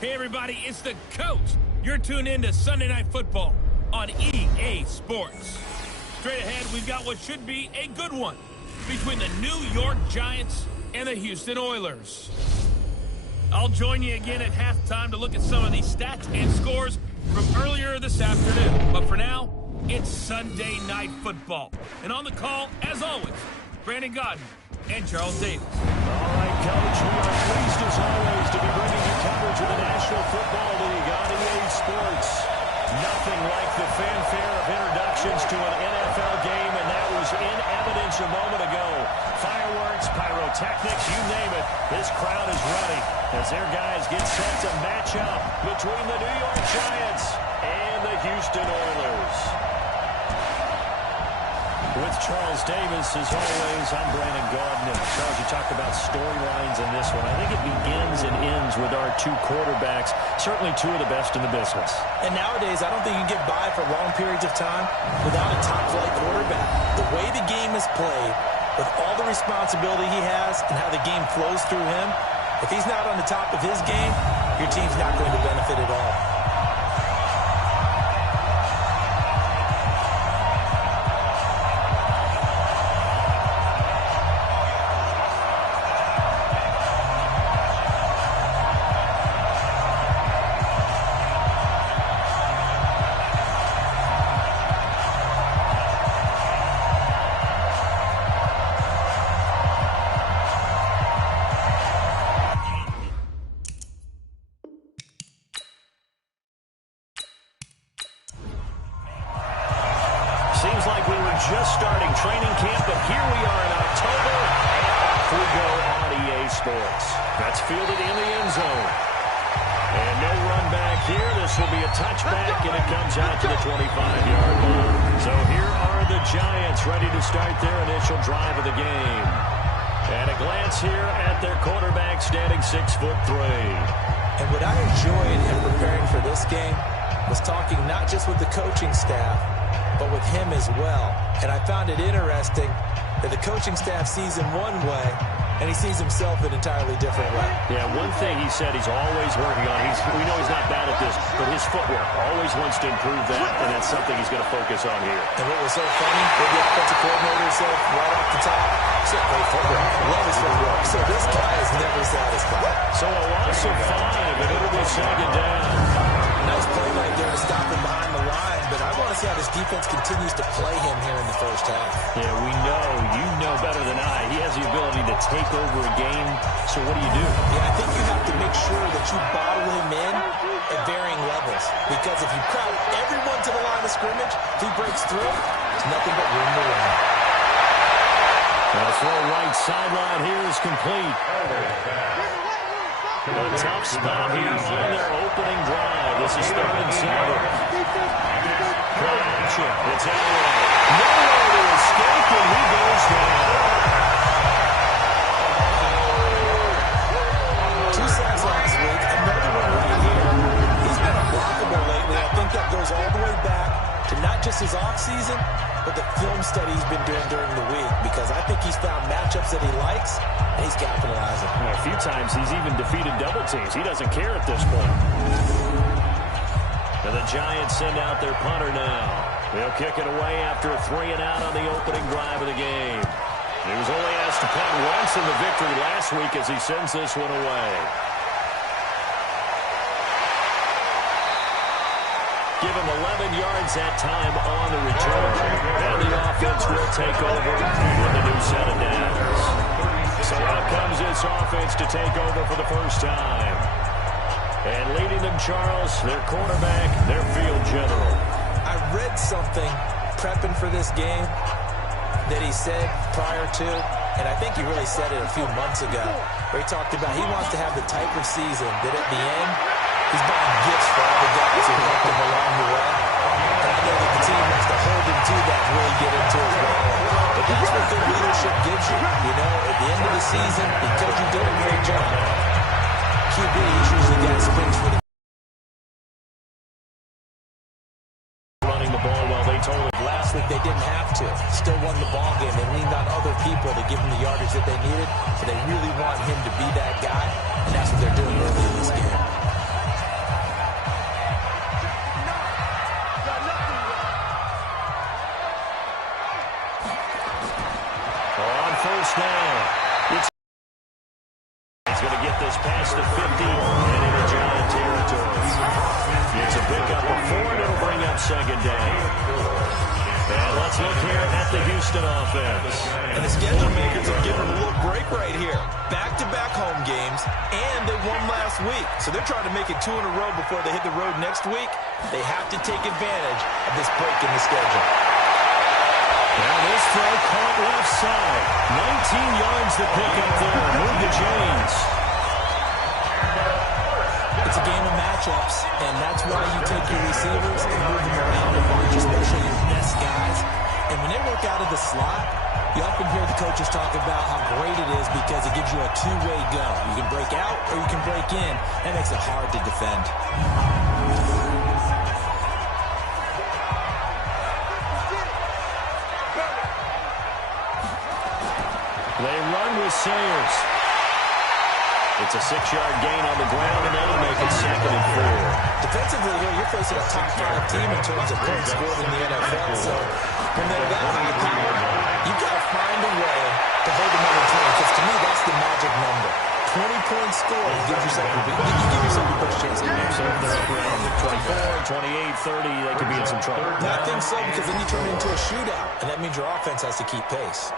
Hey, everybody, it's the coach. You're tuned in to Sunday Night Football on EA Sports. Straight ahead, we've got what should be a good one between the New York Giants and the Houston Oilers. I'll join you again at halftime to look at some of these stats and scores from earlier this afternoon. But for now, it's Sunday Night Football. And on the call, as always, Brandon Godden and Charles Davis. All right, Coach, we are pleased as always to be bringing you coverage of the National Football League on EA Sports. Nothing like the fanfare of introductions to an NFL game, and that was in evidence a moment ago. Fireworks, pyrotechnics, you name it. This crowd is ready as their guys get set to match up between the New York Giants and the Houston Oilers. With Charles Davis, as always, I'm Brandon Godden. Charles, you talked about storylines in this one. I think it begins and ends with our two quarterbacks, certainly two of the best in the business. And nowadays, I don't think you can get by for long periods of time without a top-flight quarterback. The way the game is played, with all the responsibility he has and how the game flows through him, if he's not on the top of his game, your team's not going to benefit at all. Seems like we were just starting training camp, but here we are in October, and off we go on EA Sports. That's fielded in the end zone. And no run back here. This will be a touchback, and it comes out to the 25-yard line. So here are the Giants ready to start their initial drive of the game. And a glance here at their quarterback standing 6'3". And what I enjoyed in preparing for this game was talking not just with the coaching staff, but with him as well. And I found it interesting that the coaching staff sees him one way, and he sees himself an entirely different way. Yeah, one thing he said he's always working on, we know he's not bad at this, but his footwork, always wants to improve that, and that's something he's going to focus on here. And what was so funny, what the offensive coordinator said right off the top, he said, great footwork, love his footwork. So this guy is never satisfied. So a loss of 5, and it'll be second down. Nice play right there to stop him behind the line, but I want to see how this defense continues to play him here in the first half. Yeah, we know, you know better than I, he has the ability to take over a game, so what do you do? Yeah, I think you have to make sure that you bottle him in at varying levels, because if you crowd everyone to the line of scrimmage, if he breaks through, there's nothing but room to run. The throw right sideline here is complete. A tough spot here on their opening drive. This is 3rd and 7. Play action. It's Elway. Nowhere to escape, and he goes down. 2 sacks last week. Another one right here. He's been unblockable lately. I think that goes all the way back to not just his offseason, but the film study he's been doing during the week, because I think he's found matchups that he likes, and he's capitalizing. A few times he's even defeated double teams. He doesn't care at this point. And the Giants send out their punter now. They'll kick it away after a 3-and-out on the opening drive of the game. He was only asked to punt once in the victory last week as he sends this one away. Give him 11 yards that time on the return. And the offense will take over with a new set of downs. So out comes this offense to take over for the first time. And leading them, Charles, their quarterback, their field general. I read something prepping for this game that he said prior to, and I think he really said it a few months ago, where he talked about he wants to have the type of season that at the end, he's buying gifts for all the guys who helped him along the way. And I know that the team wants to hold him to that and really get into his role. But that's what good leadership gives you. You know, at the end of the season, because you did a great job, QB usually the guy springs for the running the ball while they told him last week they didn't have to. Still won the ball game. They leaned on other people to give him the yardage that they needed. But they really want him to be that guy, and that's what they're doing early in this game. consistent offense. And the schedule makers have given them a little break right here. Back-to-back home games, and they won last week. So they're trying to make it 2 in a row before they hit the road next week. They have to take advantage of this break in the schedule. Now this throw caught left side. 19 yards to pick up there. Move to James. It's a game of matchups, and that's why you take your receivers and move them around a bunch, especially your best guys. And when they work out of the slot, you often hear the coaches talk about how great it is because it gives you a two-way go. You can break out or you can break in. That makes it hard to defend. They run with Sayers. It's a 6-yard gain on the ground, and that'll make it 2nd and 4. Defensively here, you're facing a top-5 team in terms of points scored in the NFL. So when they're that high power, you've got to find a way to hold them under 20. Because to me, that's the magic number. 20-point score gives yourself a good chance to win. So if they're up around 24, 28, 30, they could be in some trouble. I think so, because then you turn it into a shootout, and that means your offense has to keep pace.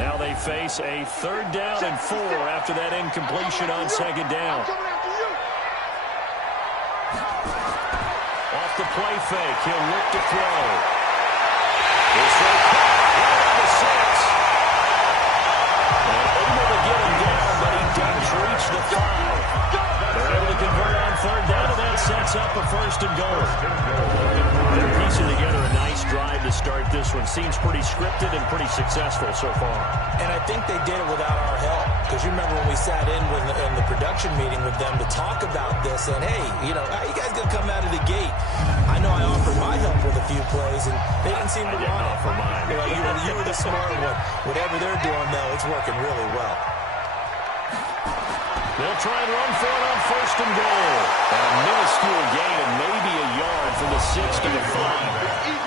Now they face a 3rd down and 4 after that incompletion on 2nd down. Off the play fake, he'll look to throw. This throw caught right on the 6. And able to get him down, but he does reach the 5. They're able to convert on 3rd down, and that sets up a 1st and goal. They're piecing together a nice drive to start this one. Seems pretty scripted and pretty successful so far. And I think they did it without our help. Because you remember when we sat in the production meeting with them to talk about this, and hey, you know, how you guys going to come out of the gate? I know I offered my help with a few plays, and they didn't seem to want it. Offer mine. You were the smart one. Whatever they're doing, though, it's working really well. They'll try and run for it on 1st and goal. A minuscule gain of maybe a yard from the 6 to the 5.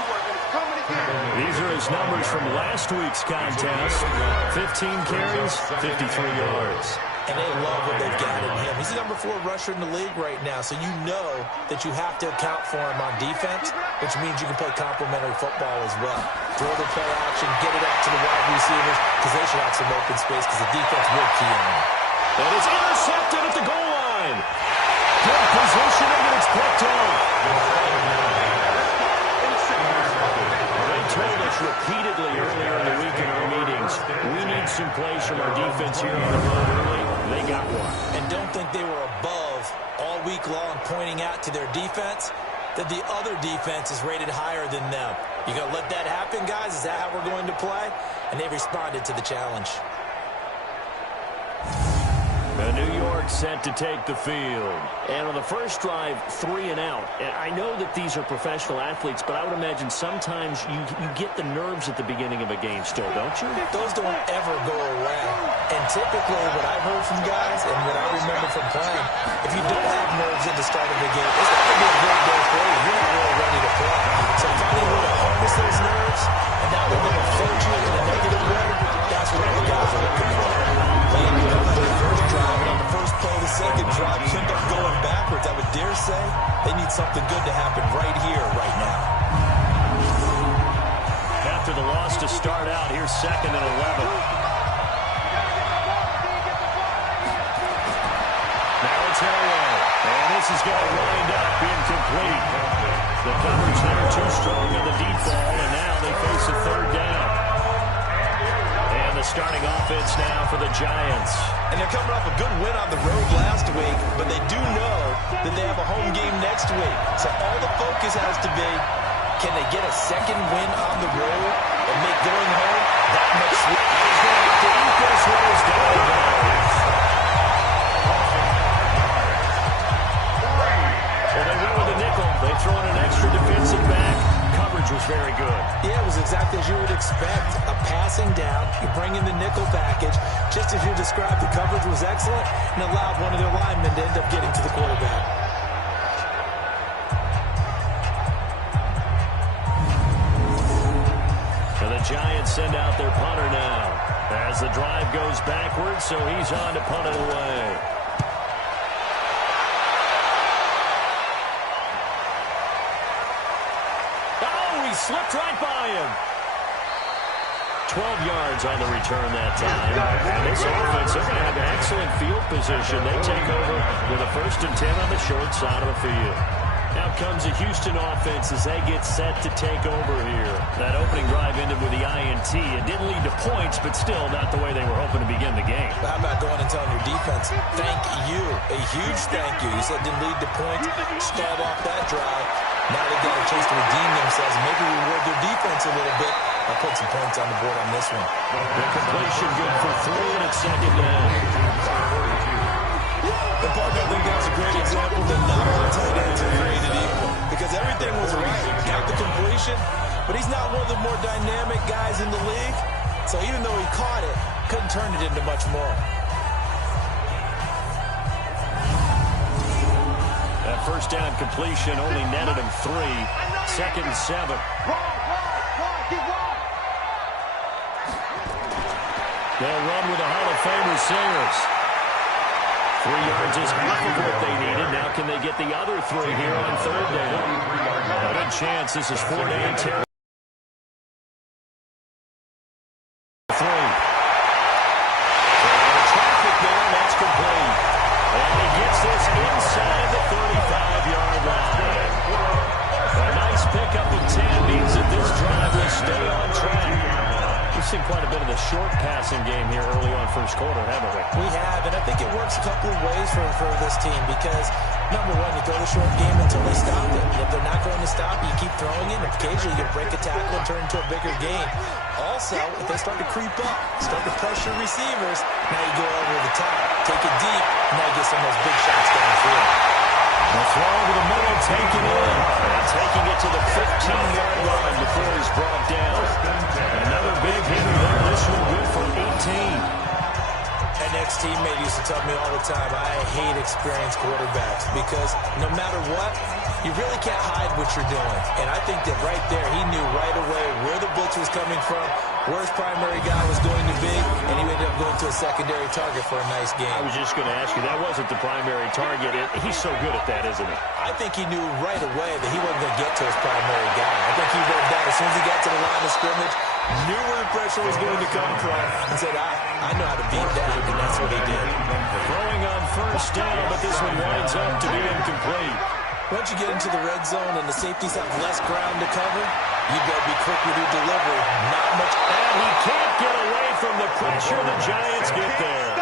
These are his numbers from last week's contest. 15 carries, 53 yards. And they love what they've got in him. He's the number 4 rusher in the league right now, so you know that you have to account for him on defense, which means you can play complementary football as well. Throw the play action, get it out to the wide receivers, because they should have some open space, because the defense will key on him. And it's intercepted at the goal line. Good positioning, and it's picked off. They told us repeatedly earlier in the week in our meetings, we need some plays from our defense here on the road early. They got one. And don't think they were above all week long pointing out to their defense that the other defense is rated higher than them. You going to let that happen, guys? Is that how we're going to play? And they responded to the challenge. New York set to take the field. And on the first drive, 3 and out. I know that these are professional athletes, but I would imagine sometimes you get the nerves at the beginning of a game still, don't you? Those don't ever go away. And typically what I've heard from guys and what I remember from playing, if you don't have nerves at the start of the game, it's not going to be a great day for you. You're not really ready to play. So finding a way to harness those nerves and not let them affect you in a negative way, that's what the guys are looking for. Playing the first drive, and on the first play of the second drive, you end up going backwards. I would dare say they need something good to happen right here, right now. After the loss to start out, here's 2nd and 11. Now it's Harrow, and this is going to wind up incomplete. The coverage there too strong on the deep ball, and now they face a 3rd down. And the starting offense now for the Giants. And they're coming off a good win on the road last week, but they do know that they have a home game next week. So all the focus has to be, can they get a second win on the road and make going home that much sweeter? He's going to have to eat this one as down. Well, they went with a nickel. They throw in an extra defensive back. Coverage was very good. Yeah, it was exactly as you would expect. A passing down, you bring in the nickel package. Just as you described, the coverage was excellent and allowed one of their linemen to end up getting to the quarterback. And the Giants send out their punter now. As the drive goes backwards, so he's on to punt it away. he slipped right by him. 12 yards on the return that time. And this offense, they're going to have an excellent field position. They take over with a 1st and 10 on the short side of the field. Out comes the Houston offense as they get set to take over here. That opening drive ended with the INT. It didn't lead to points, but still not the way they were hoping to begin the game. But how about going and telling your defense, thank you, a huge thank you. You said didn't lead to points, stalled off that drive. Now they've got a chance to redeem themselves and maybe reward their defense a little bit. I'll put some points on the board on this one. The completion good for 3, and it's 2nd down. And Park, I think that's a great example that not all tight ends are created equal. Because everything was right. Got the completion, but he's not one of the more dynamic guys in the league. So even though he caught it, couldn't turn it into much more. That 1st down completion only netted him 3. 2nd and 7. They'll run with the Hall of Famer Singers. 3 yards is half of what they needed. Now can they get the other 3 here on 3rd down? A good chance. This is 4-down territory. 3. Traffic there, that's complete. And he gets this inside the 35-yard line. A nice pickup of 10 means that this drive will stay on track. We've seen quite a bit of the short passing game here early on 1st quarter, haven't we? We have, and I think it works a couple of ways for this team because, number one, you throw the short game until they stop it. And if they're not going to stop it, you keep throwing it, and occasionally you break a tackle and turn it into a bigger game. Also, if they start to creep up, start to pressure receivers, now you go over the top, take it deep, and now you get some of those big shots downfield. The throw over the middle, taken in, and taking it to the 15-yard line before he's brought down. Another big hitter there. This one good for 18. An ex-teammate used to tell me all the time, I hate experienced quarterbacks because no matter what, you really can't hide what you're doing. And I think that right there, he knew right away where the blitz was coming from, where his primary guy was going to be, and he ended up going to a secondary target for a nice game. I was just going to ask you, that wasn't the primary target. He's so good at that, isn't he? I think he knew right away that he wasn't going to get to his primary guy. I think he read that as soon as he got to the line of scrimmage, knew where the pressure was going to come from, and said, I know how to beat that, and that's what he did. Throwing on 1st down, but this one winds up to be incomplete. Once you get into the red zone and the safeties have less ground to cover, you better be quick with your delivery. Not much. And he can't get away from the pressure. The Giants get there.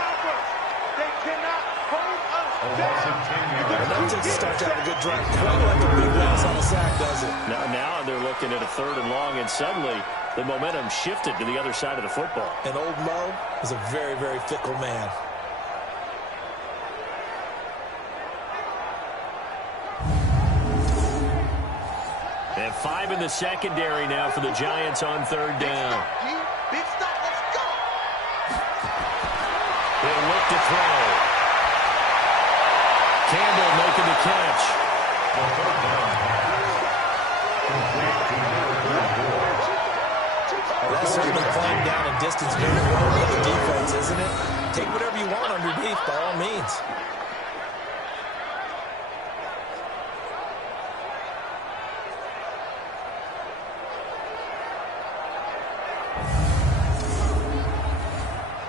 They cannot hold us down. And that takes a start to have a good drive. Quite like a big loss on a sack, does it? Now they're looking at a 3rd and long, and suddenly the momentum shifted to the other side of the football. And old Mo is a very, very fickle man. And 5 in the secondary now for the Giants on 3rd down. Big stop, let's go. He'll look to throw. Campbell making the catch. That's certainly playing down and distance very well with the defense, isn't it? Take whatever you want underneath, by all means.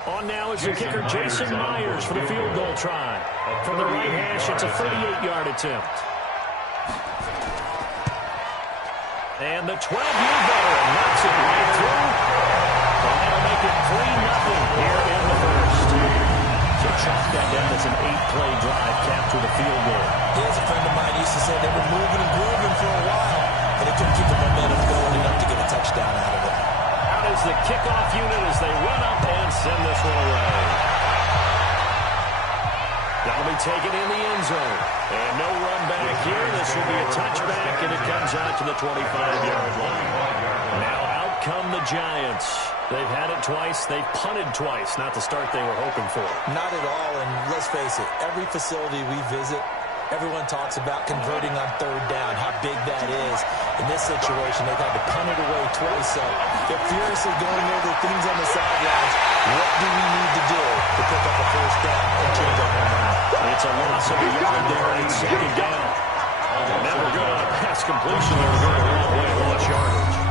On now is the kicker, Jason Myers, for the field goal try. From the right hash, it's a 38-yard attempt. And the 12-year veteran knocks it right through. And that'll make it 3-0 here in the 1st. So chalk that down as an 8-play drive capped with a field goal. Here's a friend of mine used to say they were moving and grooving for a while, and they couldn't keep the momentum going enough to get a touchdown out of it. Out is the kickoff unit as they run up and send this one away. That'll be taken in the end zone. And no run back here. This will be a touchback, and it comes out to the 25-yard line. Now out come the Giants. They've had it twice. They've punted twice. Not the start they were hoping for. Not at all, and let's face it, every facility we visit, everyone talks about converting on 3rd down, how big that is. In this situation, they've had to punt it away twice, so they're furiously going over things on the sidelines. What do we need to do to pick up a 1st down and change our momentum? It's a loss of a yard there, and it's 2nd down. Now we're good on a pass completion. They're going the wrong way, lost yardage.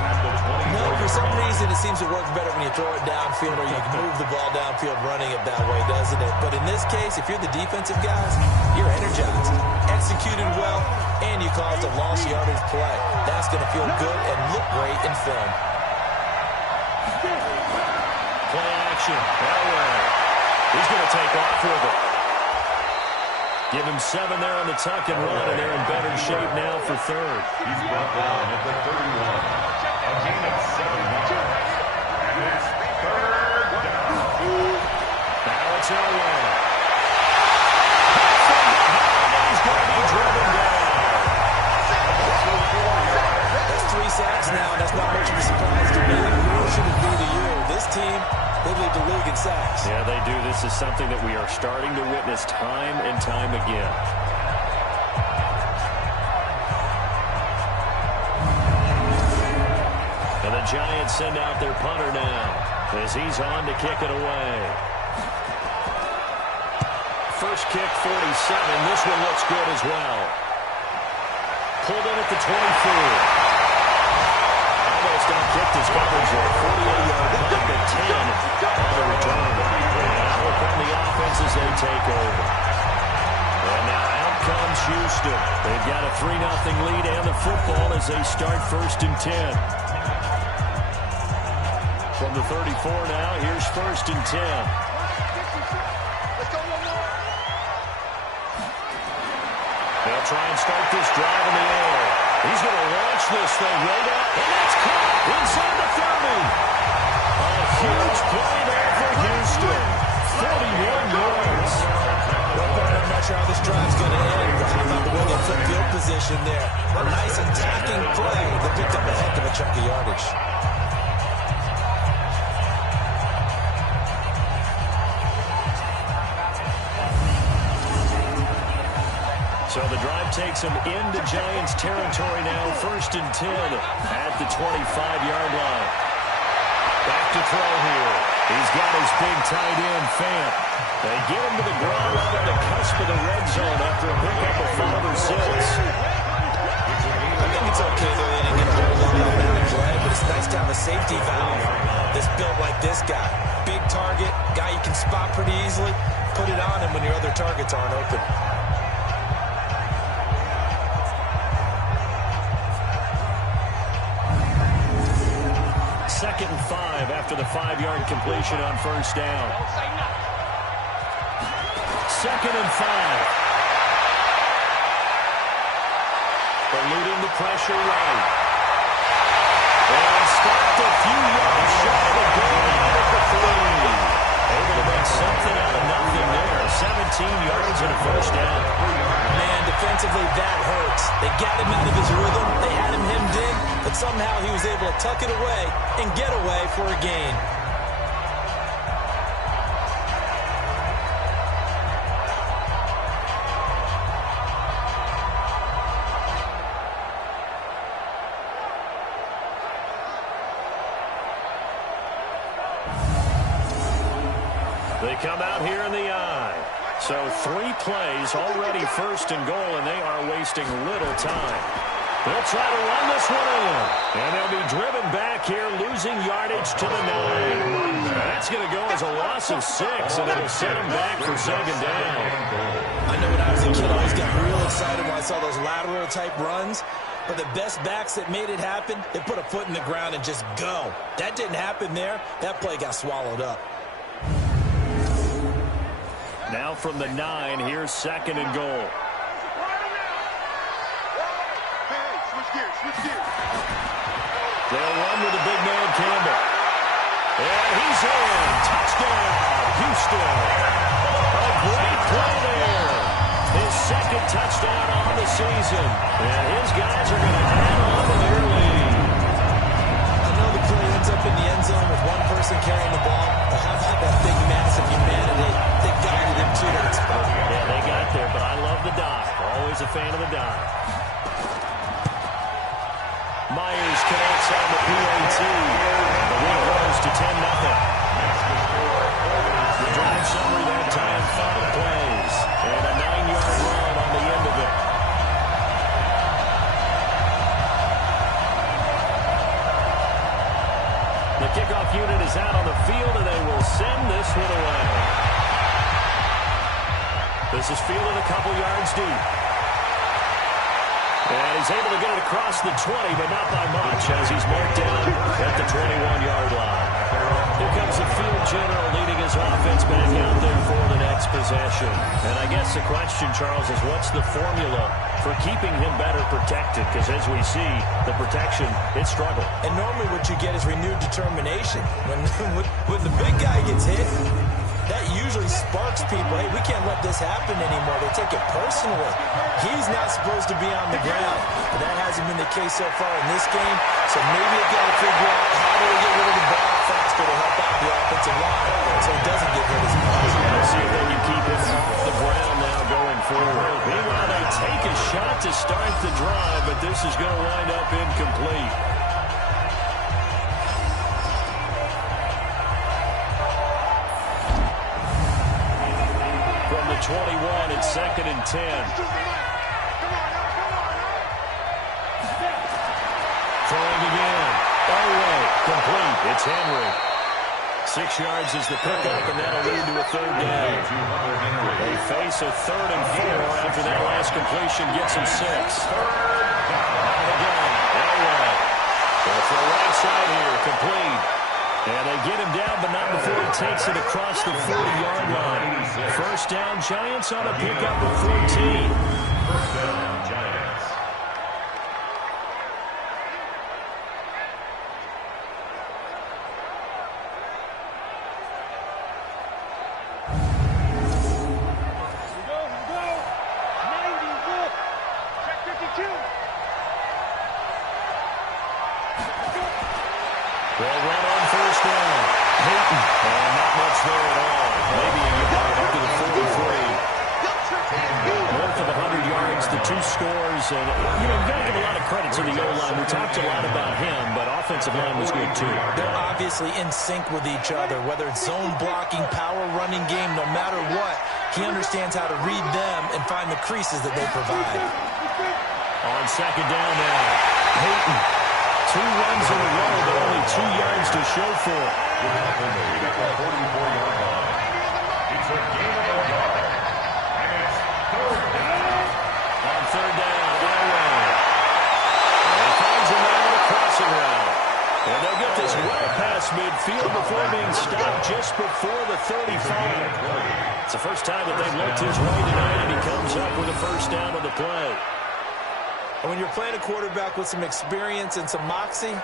For some reason, it seems to work better when you throw it downfield or you can move the ball downfield running it that way, doesn't it? But in this case, if you're the defensive guys, you're energized, executed well, and you caused a lost yardage play. That's going to feel good and look great in film. Play action. Elway. He's going to take off with it. Give him 7 there on the tuck and run, and they're in better shape now for third. He's brought down at the 31. A gain of 7 yards. And it's third down. Now it's Elway. He's going to be driven down. That's 3 sacks now. That's not much of a surprise to me. Nor should it be to you. This team, they lead the league in sacks. Yeah, they do. This is something that we are starting to witness time and time again. And the Giants send out their punter now as he's on to kick it away. First kick, 47. This one looks good as well. Pulled in at the 24. Almost outkicked his coverage there. 48-yard punt, but 10 on the return. And out from the offense as they take over. And now out comes Houston. They've got a 3-0 lead and the football as they start 1st and 10. From the 34 now, here's 1st and 10. They'll try and start this drive in the air. He's going to launch this thing right up, and that's caught inside the 30. A huge play there for Houston. 41 yards. I'm not sure how this drive's going to end, but how about the way they flip field position there? A nice attacking play that picked up a heck of a chunk of yardage. So the drive takes him into Giants territory now. 1st and 10 at the 25-yard line. Back to throw here. He's got his big tight end, Fant. They get him to the ground out on the cusp of the red zone after a pickup of 5 or 6. I think it's okay, though, they didn't get a whole lot on that play, but it's nice to have a safety valve that's built like this guy. Big target, guy you can spot pretty easily. Put it on him when your other targets aren't open. 2nd and 5 after the 5-yard completion on 1st down. 2nd and 5. Eluding the pressure right. And stopped a few yards shy of the goal line at the 3. Able to make something out of nothing there. 17 yards and a 1st down. Man, defensively, that hurts. They got him out of his rhythm. They had him hemmed in, but somehow he was able to tuck it away and get away for a gain. They come out here in the eye. So 3 plays, already 1st and goal, and they are wasting little time. They'll try to run this one in. And they'll be driven back here, losing yardage to the 9. That's going to go as a loss of 6, and it'll set them back for 2nd down. I know when I was a kid, I always got real excited when I saw those lateral-type runs. But the best backs that made it happen, they put a foot in the ground and just go. That didn't happen there. That play got swallowed up. Now from the 9, here's 2nd and goal. They'll run with the big man, Campbell. And he's in. Touchdown, Houston. A great play there. His 2nd touchdown on the season. And his guys are going to add on to their lead. I know the play ends up in the end zone with one person carrying the ball. But how about that big, massive humanity that guided him to that spot? Yeah, they got there, but I love the dive. Always a fan of the dive. Myers connects on the PAT. The lead grows to 10-0. The drive summary that time, 5 plays. And a 9-yard run on the end of it. This is fielded a couple yards deep. And he's able to get it across the 20, but not by much, as he's marked down at the 21-yard line. Here comes the field general leading his offense back out there for the next possession. And I guess the question, Charles, is what's the formula for keeping him better protected? Because as we see, the protection, it struggled. And normally what you get is renewed determination. When the big guy gets hit, that usually sparks people. Hey, we can't let this happen anymore. They take it personally. He's not supposed to be on the ground. But that hasn't been the case so far in this game. So maybe they've got to figure out how do we get rid of the ball faster to help out the offensive line so he doesn't get hit as much. We'll see if they can keep him off the ground now going forward. Meanwhile, they take a shot to start the drive, but this is going to wind up incomplete. From the 21, it's 2nd and 10. Throwing again. Away. Complete. It's Henry. 6 yards is the pickup, and that'll lead to a 3rd down. They face a 3rd and 4 after that last completion gets them 6. Now again. Away. They'll throw right side here. Complete. And they get him down, but not before he takes it across the 40-yard line. 1st down, Giants on a pickup of 14. 1st down, Giants. They'll run on 1st down. Peyton. And not much there at all. Maybe a yard up to the 43. North of 100 yards, the 2 scores. And, you know, you've got to give a lot of credit to the O-line. We talked a lot about him, but offensive line was good, too. They're obviously in sync with each other, whether it's zone blocking, power running game, no matter what. He understands how to read them and find the creases that they provide. On 2nd down now, Peyton. 2 runs in a row, but only 2 yards to show for it. At the 44-yard line. It's a gain of a yard. And it's 3rd down. On 3rd down, Elway. And he finds him out on a crossing route. And they'll get this well past midfield before being stopped just before the 35. It's the first time that they've looked his way tonight, and he comes up with a 1st down on the play. And when you're playing a quarterback with some experience and some moxie,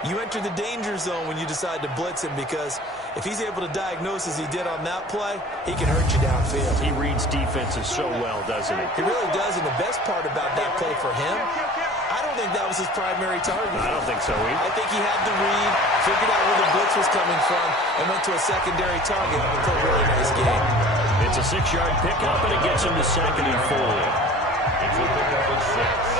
you enter the danger zone when you decide to blitz him, because if he's able to diagnose as he did on that play, he can hurt you downfield. He reads defenses so well, doesn't he? He really does, and the best part about that play for him, I don't think that was his primary target. I don't think so either. I think he had the read, figured out where the blitz was coming from, and went to a secondary target and played a really nice game. It's a 6-yard pickup, and it gets him to 2nd and 4. It's a pickup of 6.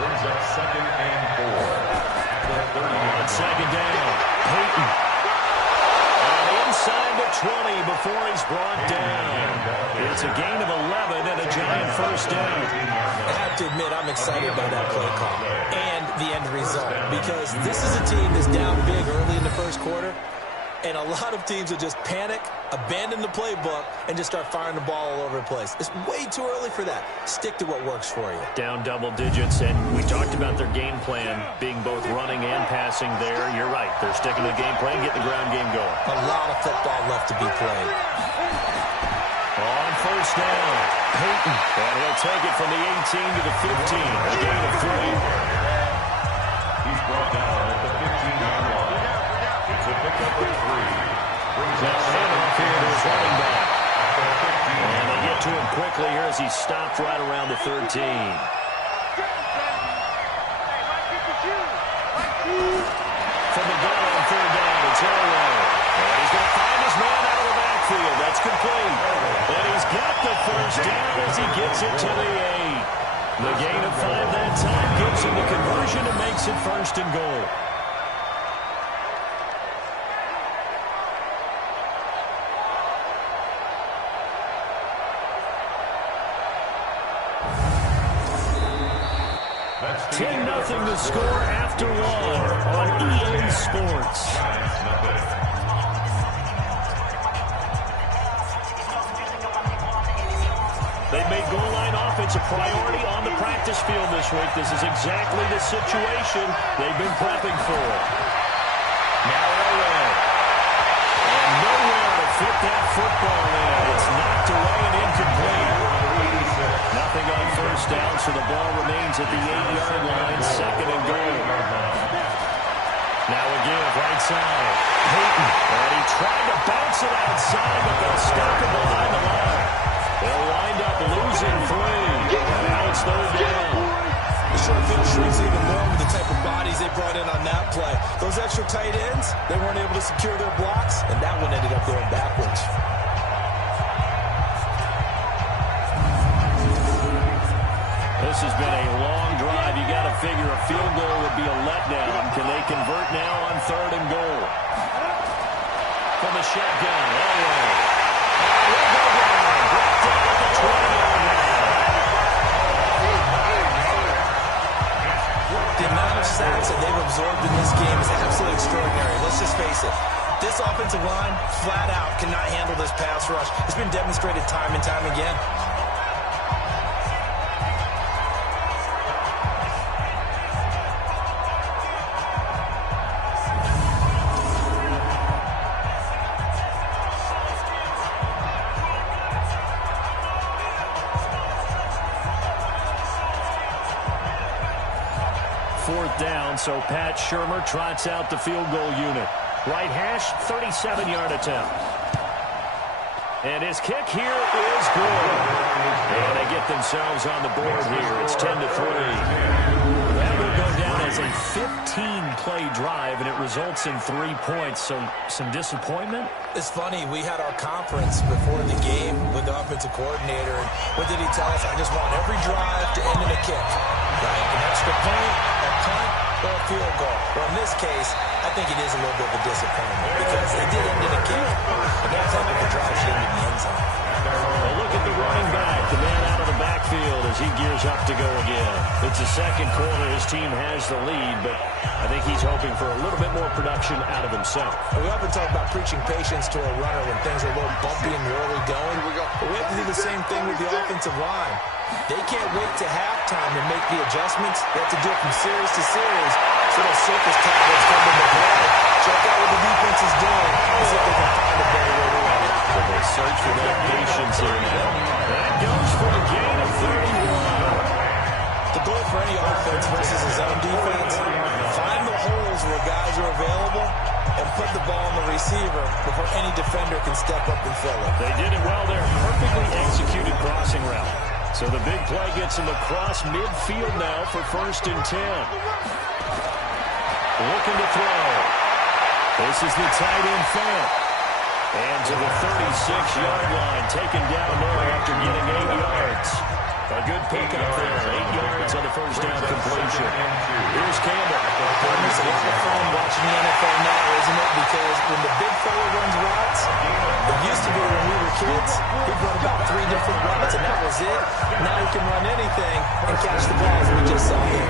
Brings up 2nd and 4. On 2nd down, Peyton. And inside the 20 before he's brought down. It's a gain of 11 and a Giant 1st down. I have to admit, I'm excited by that play call and the end result, because this is a team that's down big early in the 1st quarter, and a lot of teams will just panic, abandon the playbook, and just start firing the ball all over the place. It's way too early for that. Stick to what works for you. Down double digits, and we talked about their game plan being both running and passing there. You're right. They're sticking to the game plan, getting the ground game going. A lot of football left to be played. On 1st down, Peyton. And he'll take it from the 18 to the 15. A gain of 3. He's brought down at the 15-yard line. It's a pickup of 3. Brings Now up handoff here to his running back. at the 15. And they get to him quickly here as he stopped right around the 13. From the gun on 3rd down, it's Elway. And he's going to find his man out of the backfield. That's complete. And he's got the 1st down as he gets it to the 8. The gain of 5 that time gives him the conversion and makes it 1st and goal. That's 10-0 to score after 1 on EA Sports. Giants nothing. The They've made goal line offense a priority on the practice field this week. This is exactly the situation they've been prepping for. Now Elway. And nowhere to fit that football in. It's knocked away and incomplete. Nothing on first down, so the ball remains at the 8-yard line, second and goal. Now again, right side. Peyton. And he tried to bounce it outside, but they'll stop it behind the line. They'll wind up losing 3. Now it's third down. The short field shrinks even more with the type of bodies they brought in on that play. Those extra tight ends, they weren't able to secure their blocks, and that one ended up going backwards. This has been a long drive. You got to figure a field goal would be a letdown. Can they convert now on third and goal? From the shotgun, Elway. We'll go down. Brought down at the 20-yard line. The amount of sacks that they've absorbed in this game is absolutely extraordinary. Let's just face it. This offensive line, flat out, cannot handle this pass rush. It's been demonstrated time and time again. Fourth down, so Pat Shurmur trots out the field goal unit. Right hash, 37-yard attempt. And his kick here is good. And they get themselves on the board here. It's 10-3. That will go down as a 15-play drive, and it results in 3 points. So some disappointment? It's funny, we had our conference before the game with the offensive coordinator, and what did he tell us? I just want every drive to end in a kick. Right? An extra point, a punt, or a field goal. Well, in this case, I think it is a little bit of a disappointment because it did end in a kick, but that type of a drive should end in the end zone. Well, look at the running back, the man out of the backfield as he gears up to go again. It's the second quarter. His team has the lead, but I think he's hoping for a little bit more production out of himself. We often talk about preaching patience to a runner when things are a little bumpy in the early going, but we have to do the same thing with the offensive line. They can't wait to halftime to make the adjustments. They have to do it from series to series. So those surface tackles come into play. Check out what the defense is doing and see if they can find a better way to run it. So they search for that patience here now. That goes for a gain of 31. The goal for any offense versus his own defense, find the holes where guys are available and put the ball on the receiver before any defender can step up and fill it. They did it well there. Perfectly executed crossing route. So the big play gets him across midfield now for 1st and 10. Looking to throw. This is the tight end Fant. And to the 36-yard line, taken down there after getting 8 yards. A good pickup there, 8 yards on the first down completion. Here's Campbell. It's a lot of fun watching the NFL now, isn't it? Because when the big fella runs routes, it used to be when we were kids, he'd run about 3 different routes, and that was it. Now he can run anything and catch the ball, as we just saw him.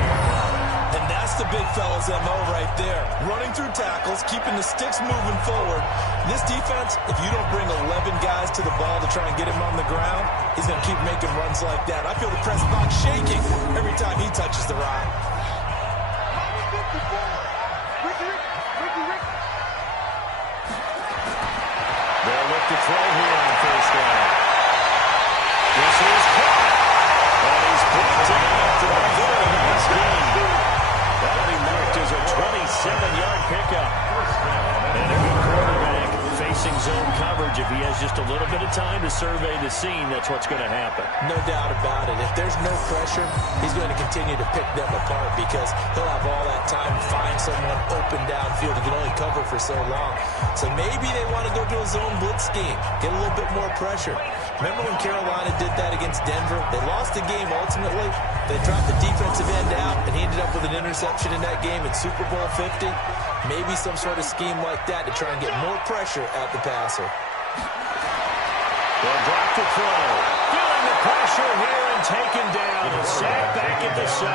And that's the big fella's MO right there. Running through tackles, keeping the sticks moving forward. This defense, if you don't bring 11 guys to the ball to try and get him on the ground, he's going to keep making runs like that. I feel the press box shaking every time he touches the rock. They'll look to throw here on first down. This is caught. And he's brought down after a very nice game. That'll be marked as a 27-yard pickup. And a good quarterback facing zone coverage. If he has just a little bit of time to survey the scene, that's what's going to happen. No doubt about it. If there's no pressure, he's going to continue to pick them apart because he'll have all that time to find someone open downfield. He can only cover for so long. So maybe they want to go to a zone blitz scheme, get a little bit more pressure. Remember when Carolina did that against Denver? They lost the game ultimately. They dropped the defensive end out, and he ended up with an interception in that game in Super Bowl 50. Maybe some sort of scheme like that to try and get more pressure at the passer. They'll drop to throw. Feeling the pressure here and taken down. A sack back at the 7.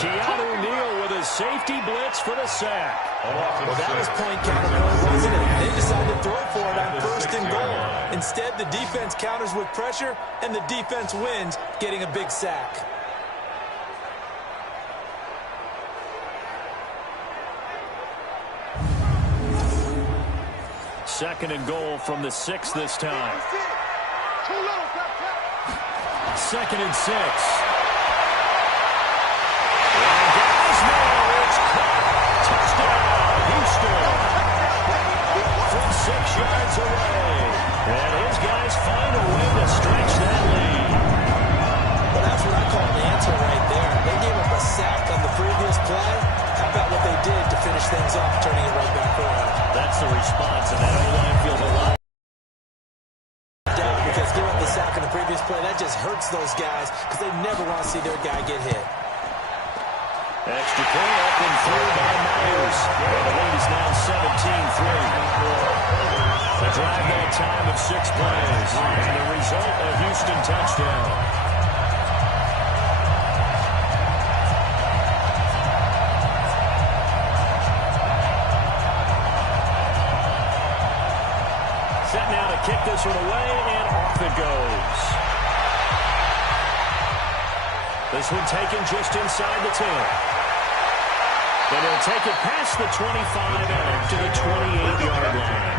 Keanu Neal with a safety blitz for the sack. Well, that was point counterpoint, wasn't it? They decided to throw for it on 1st and goal. Instead, the defense counters with pressure, and the defense wins, getting a big sack. Second and goal from the 6 this time. 2nd and 6. And guys, now it's caught. Touchdown, Houston. From 6 yards away. And his guys find a way to stretch that lead. Well, that's what I call an answer right there. They gave up a sack on the previous play. How about what they did to finish things off, turning it right back around? That's the response, and that O-line feels a lot. Because giving up the sack on the previous play, that just hurts those guys because they never want to see their guy get hit. Extra point up and through by Myers. And the lead is now 17-3. The drive that time of 6 plays. And the result, a Houston touchdown. Set now to kick this one away, and off it goes. This one taken just inside the 10. Then he'll take it past the 25 and up to the 28-yard line.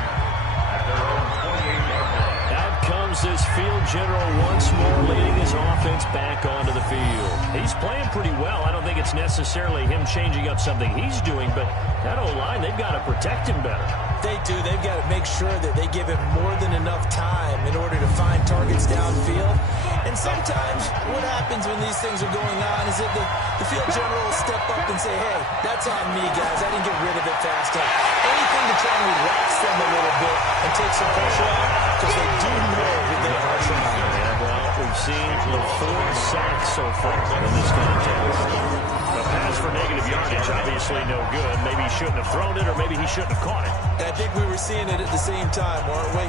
Out comes this field general once more, leading his offense back onto the field. He's playing pretty well. I don't think it's necessarily him changing up something he's doing, but that O-line, they've got to protect him better. They do. They've got to make sure that they give him more than enough time in order to find targets downfield. And sometimes what happens when these things are going on is that the field general will step up and say, hey, that's on me, guys. I didn't get rid of it fast enough. Anything to try and relax them a little bit and take some pressure off, because they do know that they're pressure on. Yeah, well, we've seen the 4 sacks so far in this contest. A pass for negative yardage, obviously no good. Maybe he shouldn't have thrown it, or maybe he shouldn't have caught it. And I think we were seeing it at the same time, weren't we?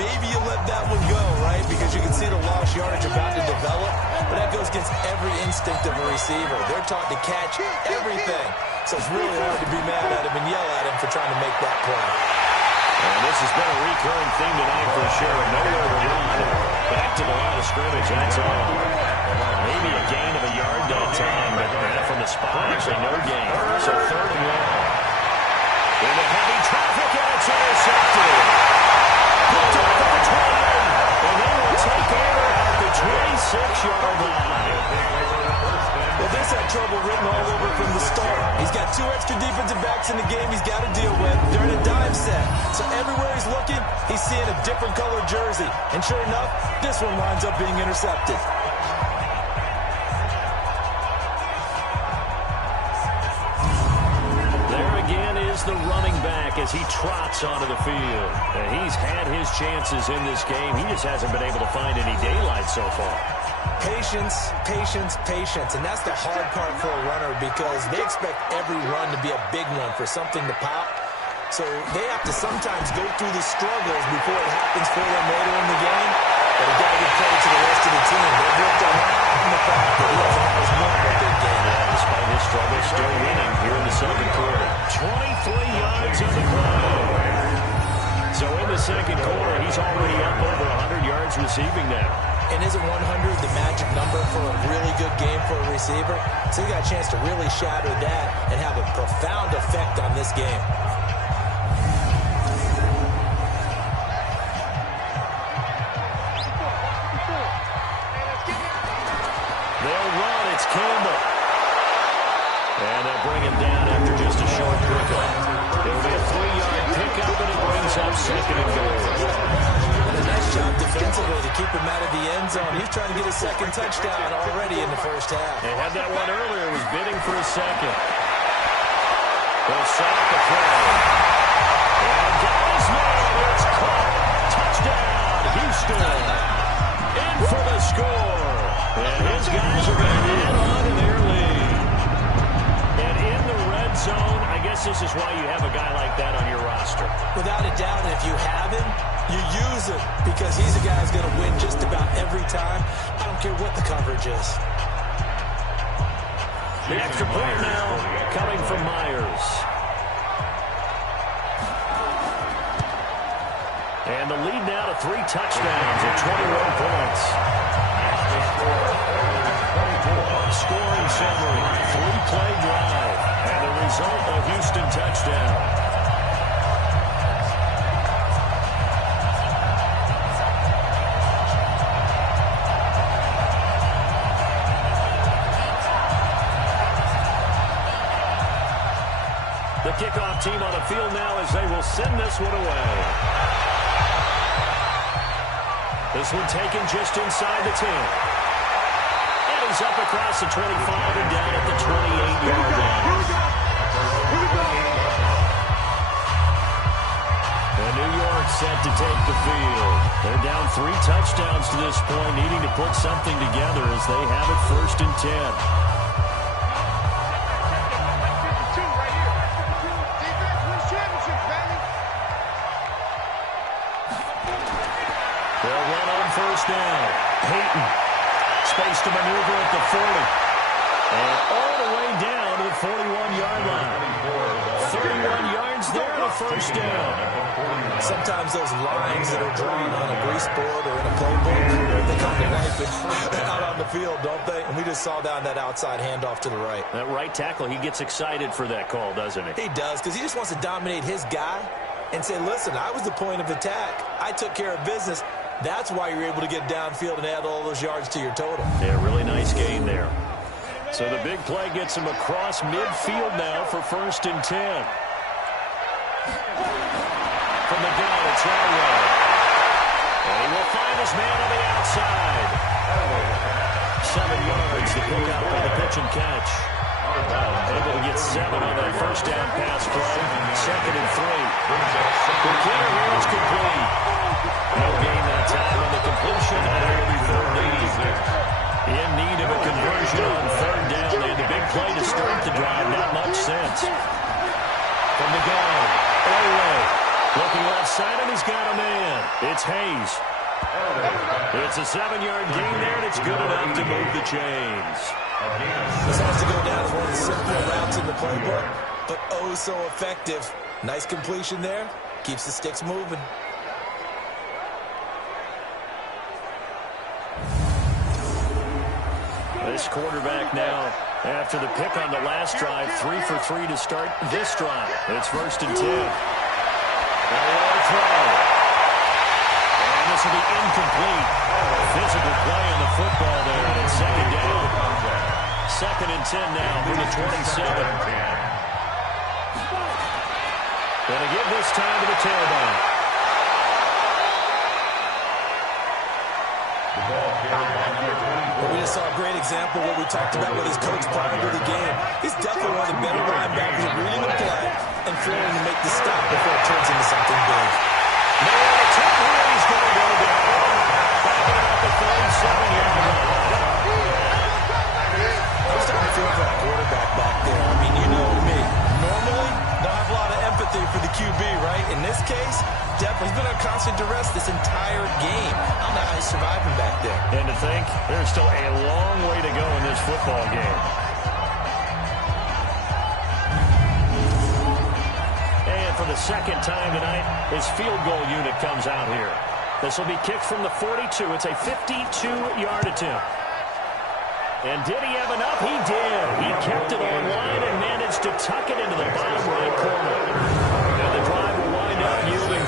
Maybe you let that one go, right? Because you can see the lost yardage about to develop. But that goes against every instinct of a receiver. They're taught to catch everything. So it's really hard to be mad at him and yell at him for trying to make that play. And this has been a recurring theme tonight for sure. Nowhere to run. Back to the line of scrimmage, that's all. Maybe a gain of a yard that time, but from the spot, actually no gain. So 3rd and long. Into heavy traffic, and it's intercepted. Picked up at the 20, and they will take over at the 26-yard line. Well, this had trouble written all over from the start. He's got 2 extra defensive backs in the game he's got to deal with during a dime set. So everywhere he's looking, he's seeing a different color jersey. And sure enough, this one winds up being intercepted. The running back as he trots onto the field. And he's had his chances in this game. He just hasn't been able to find any daylight so far. Patience, patience, patience. And that's the hard part for a runner because they expect every run to be a big one for something to pop. So they have to sometimes go through the struggles before it happens for them later in the game. But you got to give credit to the rest of the team. They've worked a lot on the fact that he hasn't had his normal big game. Despite his struggle, still winning here in the 2nd quarter. 23 yards on the play. So in the 2nd quarter, he's already up over 100 yards receiving now. And isn't 100 the magic number for a really good game for a receiver? So he got a chance to really shatter that and have a profound effect on this game. They'll run. It's Campbell. And they'll bring him down after just a short pickup. It'll be a 3-yard pickup, and it brings up 2nd and goal. And a nice job defensively to keep him out of the end zone. He's trying to get his 2nd touchdown already in the 1st half. They had that one earlier. Was bidding for a 2nd. They'll set up the play. And got his man. It's caught. Touchdown, Houston. In for the score. And his guys are going to add on to their lead. And in the red zone, I guess this is why you have a guy like that on your roster. Without a doubt, and if you have him, You use him because he's a guy who's going to win just about every time. I don't care what the coverage is. The extra point now coming from Myers. And the lead now to 3 touchdowns at 21 points. Scoring summary, 3-play drive, and the result, a Houston touchdown. The kickoff team on the field now as they will send this one away. This one taken just inside the 10. And he's up across the 25 and down at the 28-yard line. And New York set to take the field. They're down 3 touchdowns to this point, needing to put something together as they have it 1st and 10. First down. Peyton. Space to maneuver at the 40. And all the way down to the 41-yard line. 31 yards there and a first down. Sometimes those lines that are drawn on a grease board or in a playbook, they come to life out on the field, don't they? And we just saw down that outside handoff to the right. That right tackle, he gets excited for that call, doesn't he? He does, because he just wants to dominate his guy and say, listen, I was the point of attack. I took care of business. That's why you're able to get downfield and add all those yards to your total. Yeah, really nice gain there. So the big play gets him across midfield now for 1st and 10. From the gun, it's Elway. And he will find his man on the outside. 7 yards to pick up on the pitch and catch. Able to get 7 on that first down pass play. 2nd and 3. The kicker here is complete. No gain that time on the completion, and it will be 3rd and. In need of a conversion on 3rd down. They had the big play to start the drive. Not much sense. From the gun, Elway. Looking left side, and he's got a man. It's Hayes. It's a 7-yard gain there, and it's good enough to move the chains. This has to go down as one of the simpler routes in the playbook, but oh so effective. Nice completion there. Keeps the sticks moving. This quarterback now, after the pick on the last drive, 3 for 3 to start this drive. It's 1st and 10. A long throw. And this will be incomplete. Physical play on the football there, and it's 2nd down. 2nd and 10 now from the 27. Going to give this time to the tailback. Well, we just saw a great example of what we talked about with his coach prior to the game. He's definitely one of the better linebackers at reading the play and failing to make the stop before it turns into something big. Now on the top here, he's going to go down. Backing up the 37-yard line. I'm starting to feel for that quarterback back there. I mean, you know me. Normally, don't have a lot of empathy for the QB, right? In this case, definitely he's been on constant duress this entire game. I don't know how he's surviving back there. And to think, there's still a long way to go in this football game. And for the 2nd time tonight, his field goal unit comes out here. This will be kicked from the 42. It's a 52-yard attempt. And did he have enough? He did. He kept it on line and managed to tuck it into the bottom right corner. And the drive will wind up yielding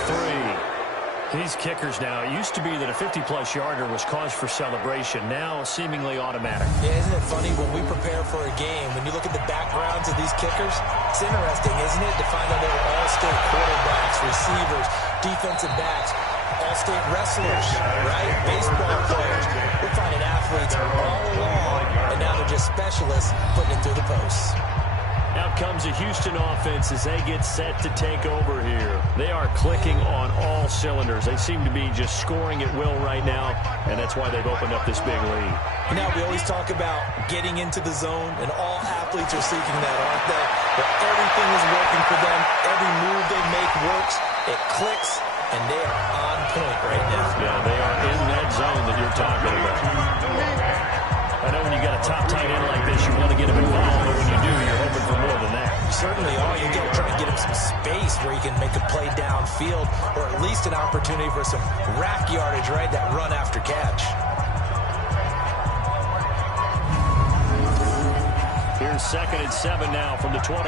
3. These kickers now, it used to be that a 50-plus yarder was cause for celebration. Now, seemingly automatic. Yeah, isn't it funny when we prepare for a game, when you look at the backgrounds of these kickers, it's interesting, isn't it, to find out they were all-state quarterbacks, receivers, defensive backs, all-state wrestlers, right? Baseball players. We're finding athletes all along, and now they're just specialists putting it through the posts. Out comes the Houston offense as they get set to take over here. They are clicking on all cylinders. They seem to be just scoring at will right now, and that's why they've opened up this big lead. Now, we always talk about getting into the zone, and all athletes are seeking that, aren't they? But everything is working for them. Every move they make works. It clicks, and they are on point right now. Yeah, they are in that zone that you're talking about. I know when you got a top tight end like this, you want to get him involved, but when you do, you're hoping for more than that. You certainly are. You got to try and get him some space where he can make a play downfield, or at least an opportunity for some rack yardage, right? That run after catch. Here's 2nd and 7 now from the 28.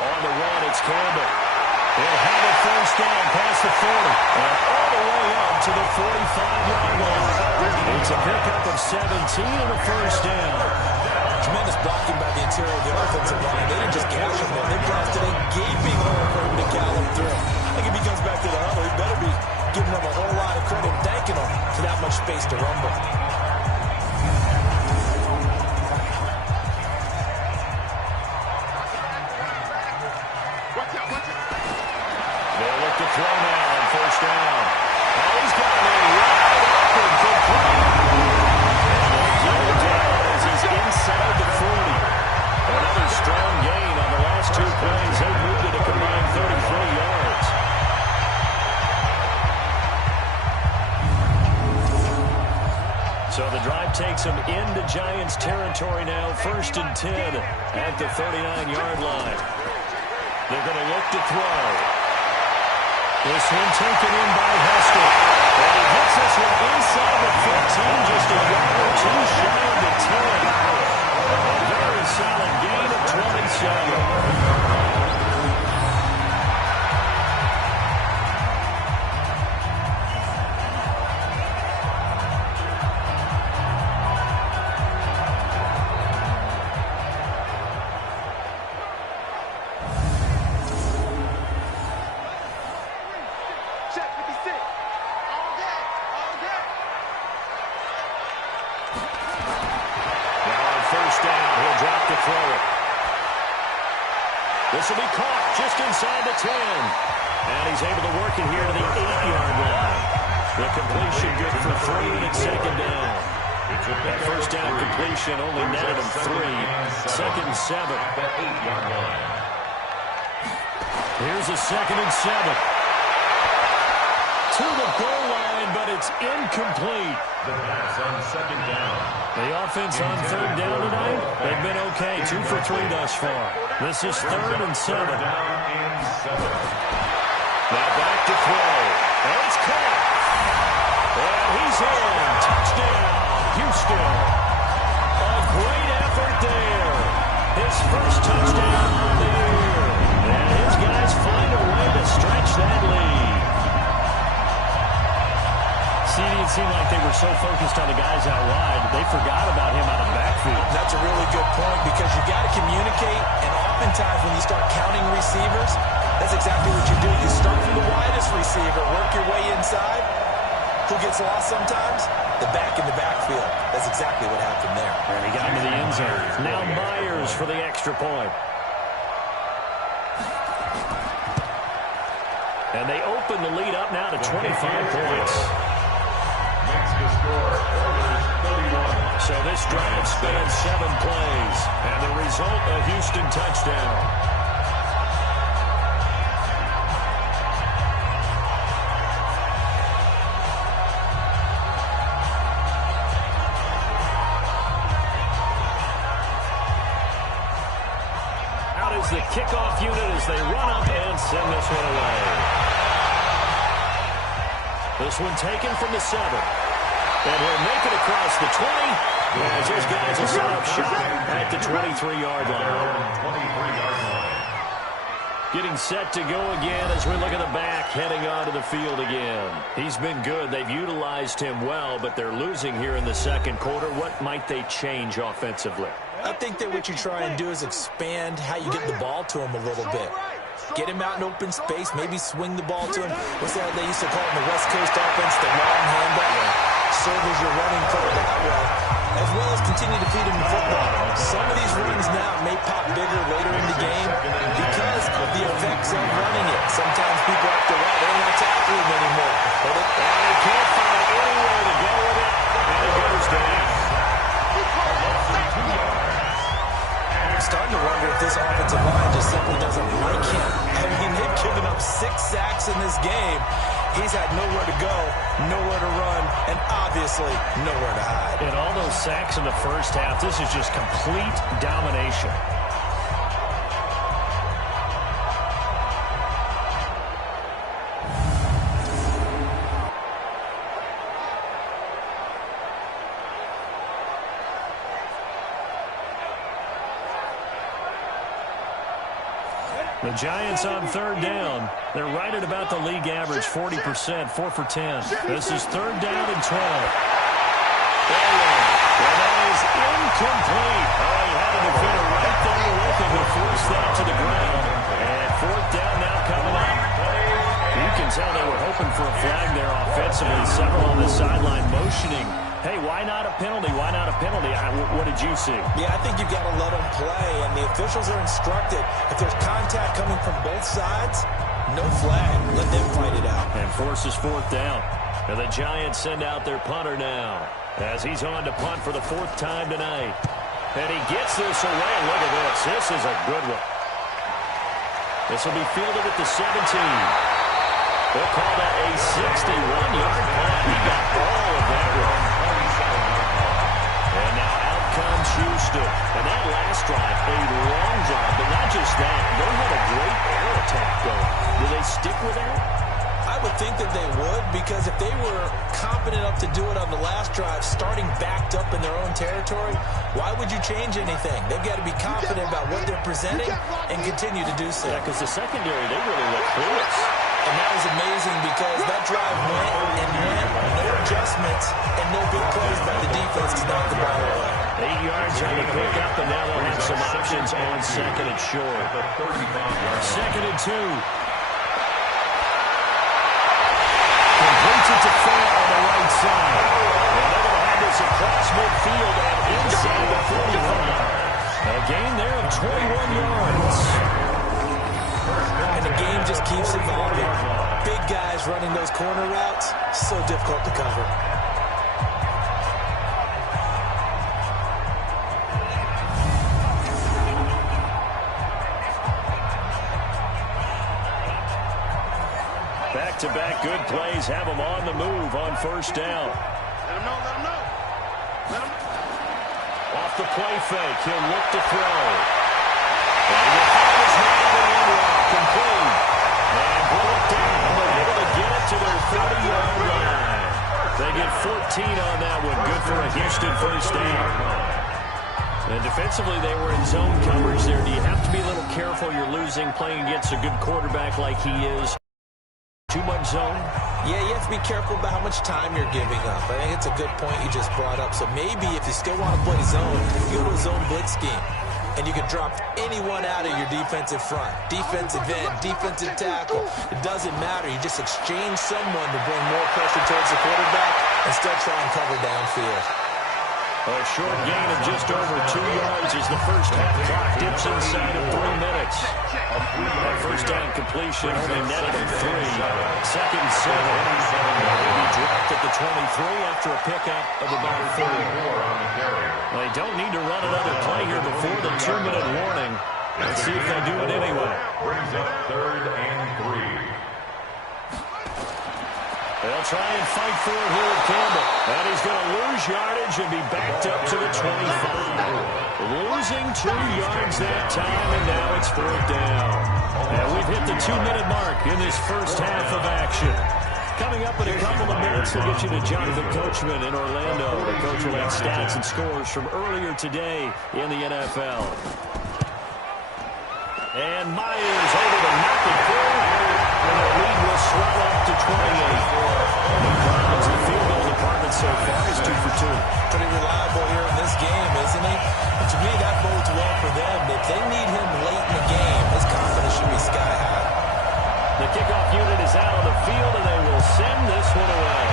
On the run, it's Campbell. He'll have a first down past the 40 and all the way up to the 45-yard line. It's a pickup of 17 and a first down. Tremendous blocking by the interior of the offensive line. They didn't just gash him there. They blasted a gaping hole for him to gallop through. I think if he comes back to the huddle, he better be giving them a whole lot of credit, thanking them for that much space to rumble. They'll look to throw now on first down. Oh, he's got it wide open, complete. And they get it down as he's inside the 40. Another strong gain on the last 2 plays. They moved it a combined 33 yards. So the drive takes them into Giants territory now. 1st and 10 at the 39-yard line. They're going to look to throw. This one taken in by Hester. And he hits this one inside the 15, just a yard or two shy of the 10. A very solid gain of 27. This will be caught just inside the 10. And he's able to work it here to the 8-yard line. The completion good for 3, and it's 2nd down. That first down completion only netted him 3. 2nd and 7. Here's a 2nd and 7. To the goal line, but it's incomplete. The pass on 2nd down. The offense on 3rd down tonight, they've been okay. 2 for 3 thus far. This is 3rd and 7. Now back to throw. And it's caught. And he's in. Touchdown, Houston. A great effort there. His first touchdown of the year. And his guys find a way to stretch that lead. It seemed like they were so focused on the guys out wide, they forgot about him out of the backfield. That's a really good point, because you've got to communicate, and oftentimes when you start counting receivers, that's exactly what you do. You start from the widest receiver, work your way inside. Who gets lost sometimes? The back in the backfield. That's exactly what happened there. And he got into the end zone. Now Myers for the extra point. And they open the lead up now to 25 points. So this drive spans 7 plays, and the result, a Houston touchdown. Out is the kickoff unit as they run up and send this one away. This one taken from the 7. And he'll make it across the 20, as his guys will set up shop at the 23-yard line. Getting set to go again as we look at the back, heading onto the field again. He's been good. They've utilized him well, but they're losing here in the 2nd quarter. What might they change offensively? I think that what you try and do is expand how you get the ball to him a little bit. Get him out in open space, maybe swing the ball to him. What's that they used to call it in the West Coast offense, the long handoff? Serve as your running play that way, as well as continue to feed him the football. Some of these runs now may pop bigger later in the game because of the effects of running it. Sometimes people have to run. They don't want to tackle him anymore. And they can't find anywhere to go with it, and it goes down. Starting begin to wonder if this offensive line just simply doesn't like him. I mean, they've given up 6 sacks in this game. He's had nowhere to go, nowhere to run, and obviously nowhere to hide. And all those sacks in the first half, this is just complete domination. The Giants on third down. They're right at about the league average, 40%, 4 for 10. This is third down and 12. And that is incomplete. Oh, he had a defender right there with him to force that to the ground. And fourth down now coming up. You can tell they were hoping for a flag there offensively. Several on the sideline motioning. Hey, why not a penalty? Why not a penalty? What did you see? Yeah, I think you've got to let them play, and the officials are instructed. If there's contact coming from both sides, no flag. Let them fight it out. And forces fourth down. And the Giants send out their punter now as he's on to punt for the 4th time tonight. And he gets this away. Look at this. This is a good one. This will be fielded at the 17. They'll call that a 61-yard punt. He got all of that one. And now out comes Houston. And that last drive, a long drive. But not just that, they had a great air attack going. Do they stick with that? I would think that they would, because if they were confident enough to do it on the last drive, starting backed up in their own territory, why would you change anything? They've got to be confident about what they're presenting and continue to do so. Yeah, because the secondary, they really look clueless. And that was amazing because that drive went and went, no adjustments, and no big plays by the defense to knock the ball away. 8 yards on the pickup, and now they'll have some options on second and short. Second and 2. Completes it to Fant on the right side. And they're going to have this across midfield and inside the 45. A gain there of 21 yards. And the game just keeps evolving. Big guys running those corner routes, so difficult to cover. Back-to-back good plays have them on the move on first down. Let him know, let him know. Let him know. Off the play fake, he'll look to throw. And he will find his man in the end route, complete. And brought down, but able to get it to their 30-yard line. They get 14 on that one. Good for a Houston first down. And defensively, they were in zone coverage there. Do you have to be a little careful? You're losing, playing against a good quarterback like he is. Too much zone? Yeah, you have to be careful about how much time you're giving up. I think it's a good point you just brought up. So maybe if you still want to play zone, you go to a zone blitz scheme. And you can drop anyone out of your defensive front. Defensive end, defensive tackle. It doesn't matter. You just exchange someone to bring more pressure towards the quarterback and still try and cover downfield. A short gain of just over 2 yards as the first half clock dips inside of 3 minutes. That first down completion only netted him 3. Second and 7. He'll be dropped at the 23 after a pickup of about 4. They don't need to run another play here before the 2-minute warning. Let's see if they do it anyway. Brings up 3rd and 3. They'll try and fight for it here at Campbell. And he's going to lose yardage and be backed up to the 25. Losing 2 yards that time, and now it's 4th down. And we've hit the 2-minute mark in this first half of action. Coming up in a couple of minutes, we'll get you to Jonathan Coachman in Orlando. The coach will have stats and scores from earlier today in the NFL. And Myers able to knock it through. And the lead will swell up to 28. Browns, the field goal department so far is 2 for 2. Pretty reliable here in this game, isn't he? And to me, that bodes well for them. If they need him late in the game, his confidence should be sky high. The kickoff unit is out on the field, and they will send this one away.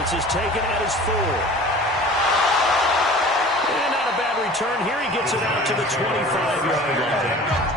This is taken at his 4. And not a bad return. Here he gets it out to the 25-yard line.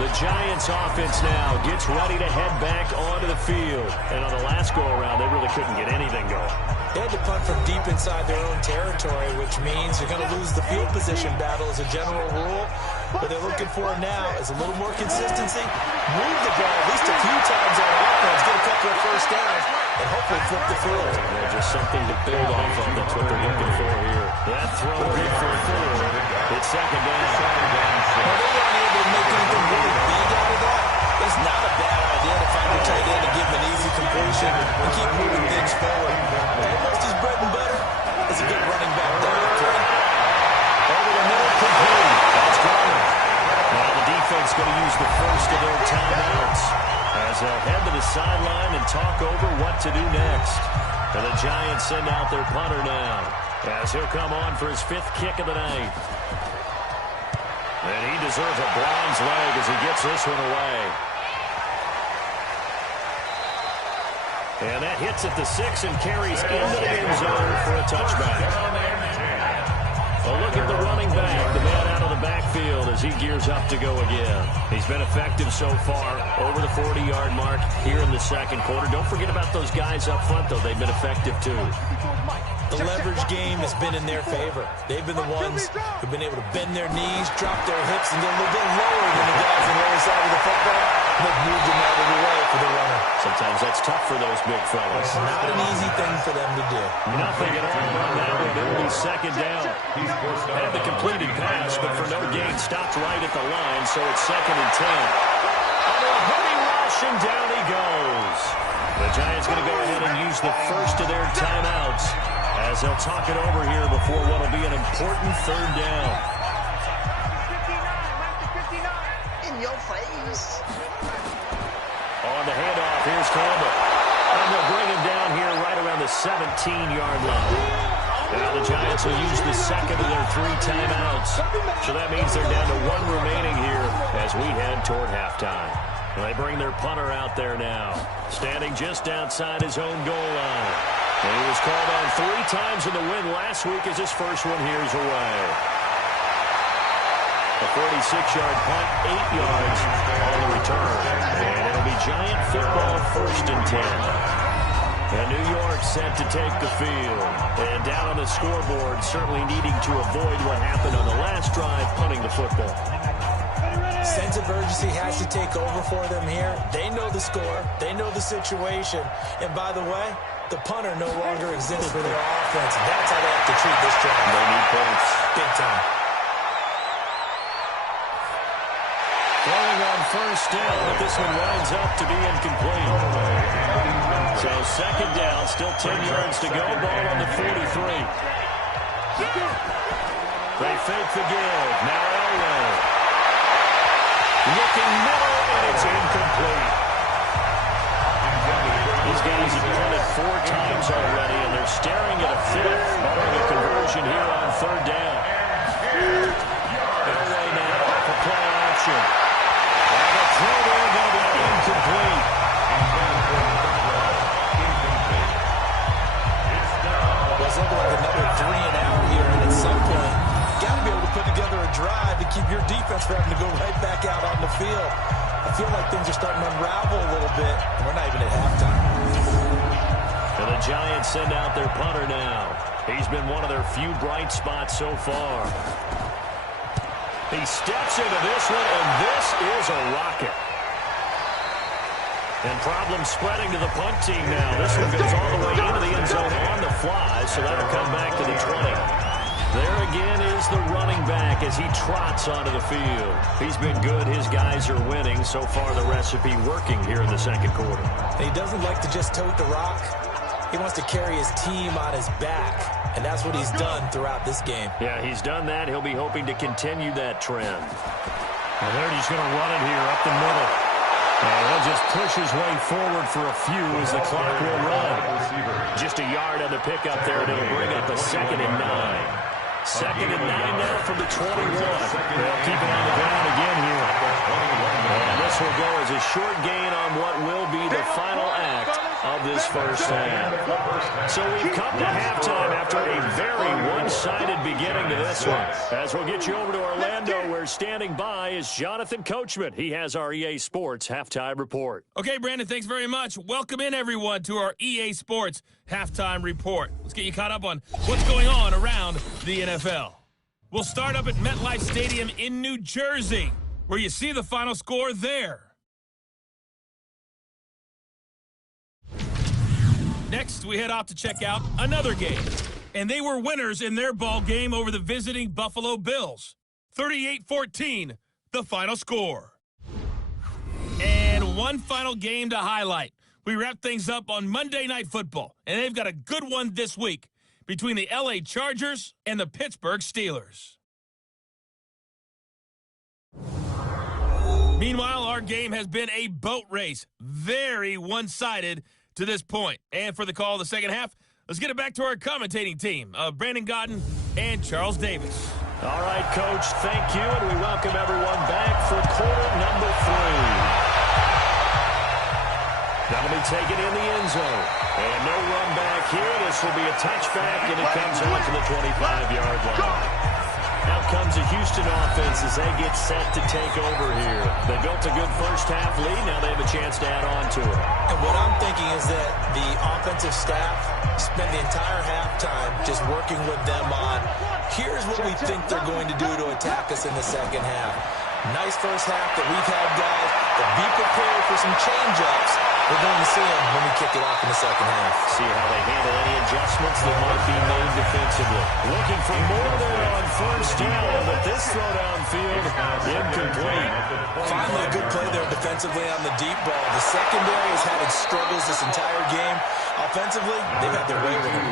The Giants offense now gets ready to head back onto the field. And on the last go-around, they really couldn't get anything going. They had to punt from deep inside their own territory, which means you're going to lose the field position battle as a general rule. What they're looking for now is a little more consistency, move the ball at least a few times on offense, get a couple of first downs, and hopefully flip the field. Yeah, just something to build off of. That's what they're looking for here. That throw good for 4. It's second down. Well, they weren't able to make anything really big out of that. It's not a bad idea to find your tight end and give him an easy completion and keep moving things forward. Almost his bread and butter is a good running back downfield. Over the middle, complete. That's gone. Now the defense going to use the first of their timeouts as they'll head to the sideline and talk over what to do next. And the Giants send out their punter now as he'll come on for his 5th kick of the night. And he deserves a bronze leg as he gets this one away. And that hits at the 6 and carries into the end zone for a touchback. A look at the running back, the man out of the backfield as he gears up to go again. He's been effective so far, over the 40-yard mark here in the second quarter. Don't forget about those guys up front, though. They've been effective, too. The leverage game has been in their favor. They've been the ones who've been able to bend their knees, drop their hips, and get a little bit lower than the guys on the other side of the football. They've moved them out of the way for the runner. Sometimes that's tough for those big fellas. It's not an easy thing for them to do. Nothing at all on that one. It'll be second down. Had the completed pass, but for no gain, stopped right at the line, so it's 2nd and 10. Under a heavy rush, and down he goes. The Giants going to go ahead and use the first of their timeouts as they'll talk it over here before what will be an important 3rd down. 59, in your face. On the handoff, here's Campbell. And they'll bring him down here right around the 17-yard line. Now the Giants will use the second of their 3 timeouts. So that means they're down to 1 remaining here as we head toward halftime. And they bring their punter out there now, standing just outside his own goal line. And he was called on 3 times in the win last week as his first one here is away. A 46-yard punt, 8 yards on the return. And it'll be Giant football 1st and 10. And New York set to take the field. And down on the scoreboard, certainly needing to avoid what happened on the last drive, punting the football. Sense of urgency has to take over for them here. They know the score. They know the situation. And by the way, the punter no longer exists for their offense. That's how they have to treat this drive. They need points. Big time. Throwing on 1st down, but this one winds up to be incomplete. So 2nd down, still 10 yards to go. Ball on the 43. They fake the give. Now Elway. Looking middle, and it's incomplete. These guys have punted 4 times already, and they're staring at a 5th, following a conversion here on 3rd down. Elway now for play action. And the throw there going to be incomplete. Well, it's looking like another 3 and out here, and at some point, got to be able to put together a drive to keep your defense from having to go right back out on the field. I feel like things are starting to unravel a little bit, and we're not even at halftime. And the Giants send out their punter now. He's been one of their few bright spots so far. He steps into this one, and this is a rocket. And problems spreading to the punt team now. This one goes all the way into the end zone on the fly, so that'll come back to the 20. There again is the running back as he trots onto the field. He's been good. His guys are winning. So far, the recipe working here in the second quarter. And he doesn't like to just tote the rock. He wants to carry his team on his back, and that's what he's done throughout this game. Yeah, he's done that. He'll be hoping to continue that trend. And they're just going to run it here up the middle. And he'll just push his way forward for a few as the clock will run. Just a yard on the pickup there, and it'll bring up a 2nd and 9. 2nd and 9 now from the 21. They'll keep it on the ground again here. And this will go as a short gain on what will be the final act of this first half. So we've come to halftime after a very one-sided beginning to this one. As we'll get you over to Orlando, where standing by is Jonathan Coachman. He has our EA Sports Halftime Report. Okay, Brandon, thanks very much. Welcome in, everyone, to our EA Sports Halftime Report. Let's get you caught up on what's going on around the NFL. We'll start up at MetLife Stadium in New Jersey, where you see the final score there. Next, we head off to check out another game. And they were winners in their ball game over the visiting Buffalo Bills. 38-14, the final score. And one final game to highlight. We wrap things up on Monday Night Football, and they've got a good one this week between the LA Chargers and the Pittsburgh Steelers. Meanwhile, our game has been a boat race. Very one-sided to this point. And for the call of the second half, let's get it back to our commentating team of Brandon Godden and Charles Davis. All right, Coach, thank you, and we welcome everyone back for quarter number 3. That'll be taken in the end zone. And no run back here. This will be a touchback, and it comes out to the 25-yard line. Out comes the Houston offense as they get set to take over here. They built a good first-half lead. Now they have a chance to add on to it. And what I'm thinking is that the offensive staff spent the entire halftime just working with them on, here's what we think they're going to do to attack us in the second half. Nice first half that we've had, guys, but be prepared for some change-ups. We're going to see them when we kick it off in the second half. See how they handle any adjustments that might be made defensively. Looking for more there on first down, but this throw downfield incomplete. Finally, a good play there defensively on the deep ball. The secondary has had its struggles this entire game. Offensively, they've had their way with it.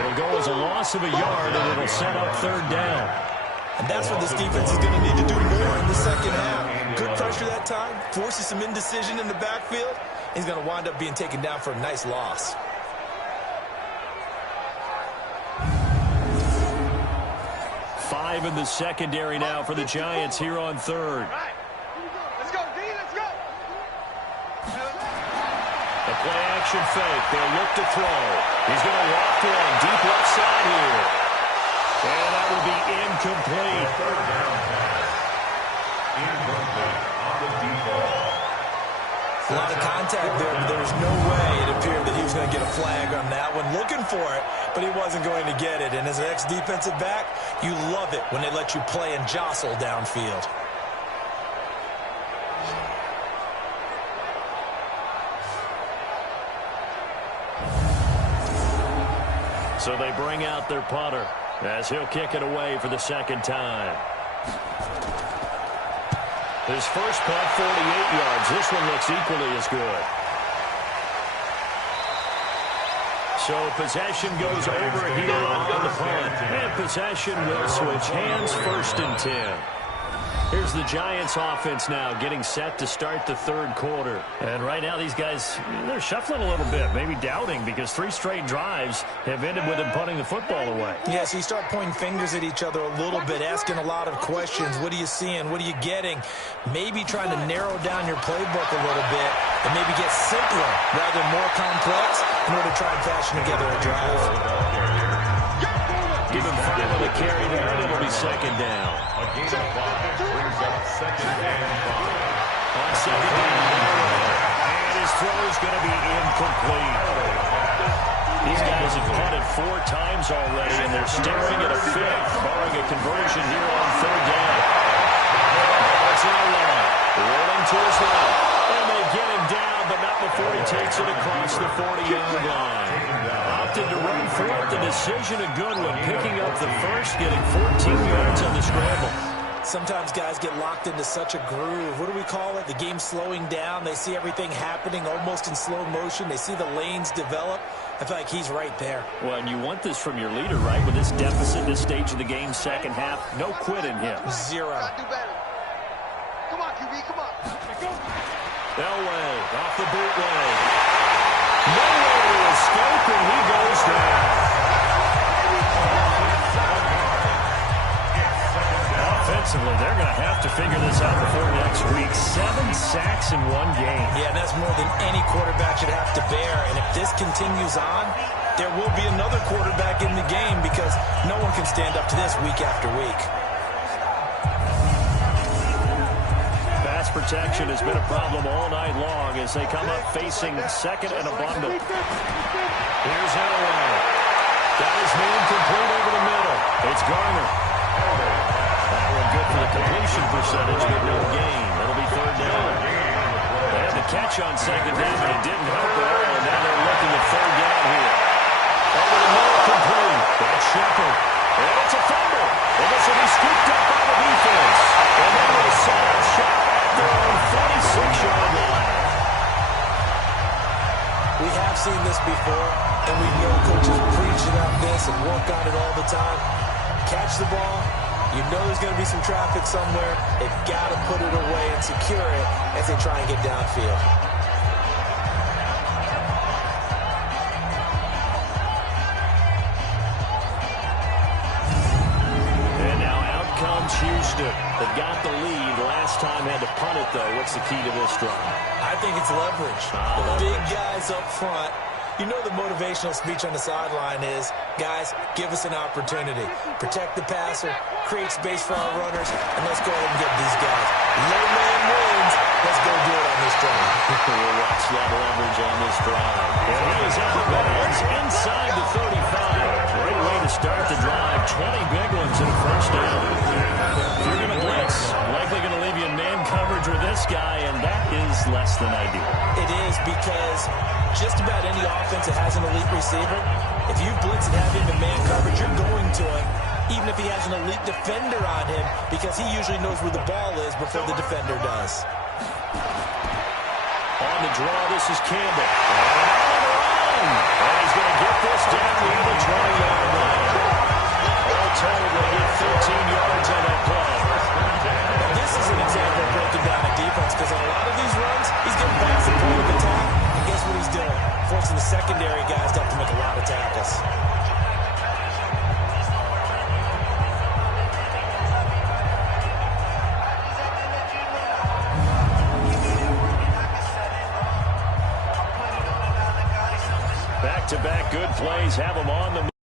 It'll go as a loss of a yard, and it'll set up third down. And that's what this defense is going to need to do more in the second half. Good pressure that time, forces some indecision in the backfield. He's going to wind up being taken down for a nice loss. Five in the secondary now for the Giants here on third. Let's go, D, let's go. A play-action fake. They'll look to throw. He's going to walk one deep left side here. And that will be incomplete. Third down pass. Incomplete on the deep ball. A lot of contact there, but there was no way it appeared that he was going to get a flag on that one. Looking for it, but he wasn't going to get it. And as an ex-defensive back, you love it when they let you play and jostle downfield. So they bring out their punter as he'll kick it away for the second time. His first punt, 48 yards. This one looks equally as good. So possession goes over here on the punt. And possession will switch hands, 1st and 10. Here's the Giants offense now getting set to start the third quarter. And right now these guys, they're shuffling a little bit, maybe doubting, because 3 straight drives have ended with them punting the football away. Yeah, so you start pointing fingers at each other a little bit, asking a lot of questions. What are you seeing? What are you getting? Maybe trying to narrow down your playbook a little bit and maybe get simpler rather than more complex in order to try and fashion together a drive. Give him 5 on the carry there, and it'll be second down. A gain of 5 brings up 2nd and 5. On second down, and his throw is going to be incomplete. These guys have punted 4 times already, and they're staring at a 5th, barring a conversion here on third down. That's rolling to his left, and they get him down, but not before he takes it across the 40-yard line. Opted to run for it. The decision a good one, picking up the first, getting 14 yards on the scramble. Sometimes guys get locked into such a groove. What do we call it? The game's slowing down. They see everything happening almost in slow motion. They see the lanes develop. I feel like he's right there. Well, and you want this from your leader, right? With this deficit, this stage of the game, second half, no quit in him. 0. Do better. Come on, QB, come on. Elway off the bootleg. Nowhere to escape, and he goes down. defensively, they're going to have to figure this out before next week. 7 sacks in one game. Yeah, and that's more than any quarterback should have to bear. And if this continues on, there will be another quarterback in the game because no one can stand up to this week after week. Pass protection has been a problem all night long as they come up facing second and a bundle. Here's Elway. Got his man complete over the middle. It's Garner. That one good for the completion percentage, but no gain. That'll be third down. They had the catch on second down, but it didn't help at all, and now they're looking at third down here. Over the middle, complete. That's Shepard. And it's a fumble. And this will be scooped up by the defense. And then they set up shot at their own 46-yard line. We have seen this before, and we know coaches preach about this and work on it all the time. Catch the ball. You know there's going to be some traffic somewhere. They've got to put it away and secure it as they try and get downfield. And now out comes Houston. They got the lead. Last time had to punt it, though. What's the key to this drive? I think it's leverage. The big guys up front. You know the motivational speech on the sideline is, guys, give us an opportunity. Protect the passer, create space for our runners, and let's go ahead and get these guys. Low man wins. Let's go do it on this drive. We'll watch that leverage on this drive. And he is out of bounds inside the 35. Great way to start the drive. 20 big ones and a first down. If you're going to blitz, likely going to leave you in man coverage with this guy, and that is less than ideal. It is because just about any offense that has an elite receiver, if you blitz and have him in man coverage, you're going to him, even if he has an elite defender on him, because he usually knows where the ball is before the defender does. On the draw, this is Campbell. And he's going to get this down near the 20-yard line. All told, they get 13 yards on that play. Now, this is an example of breaking down a defense, because on a lot of these runs, he's getting past the point of attack. And guess what he's doing? Forcing the secondary guys to have to make a lot of tackles. Back-to-back good plays have them on the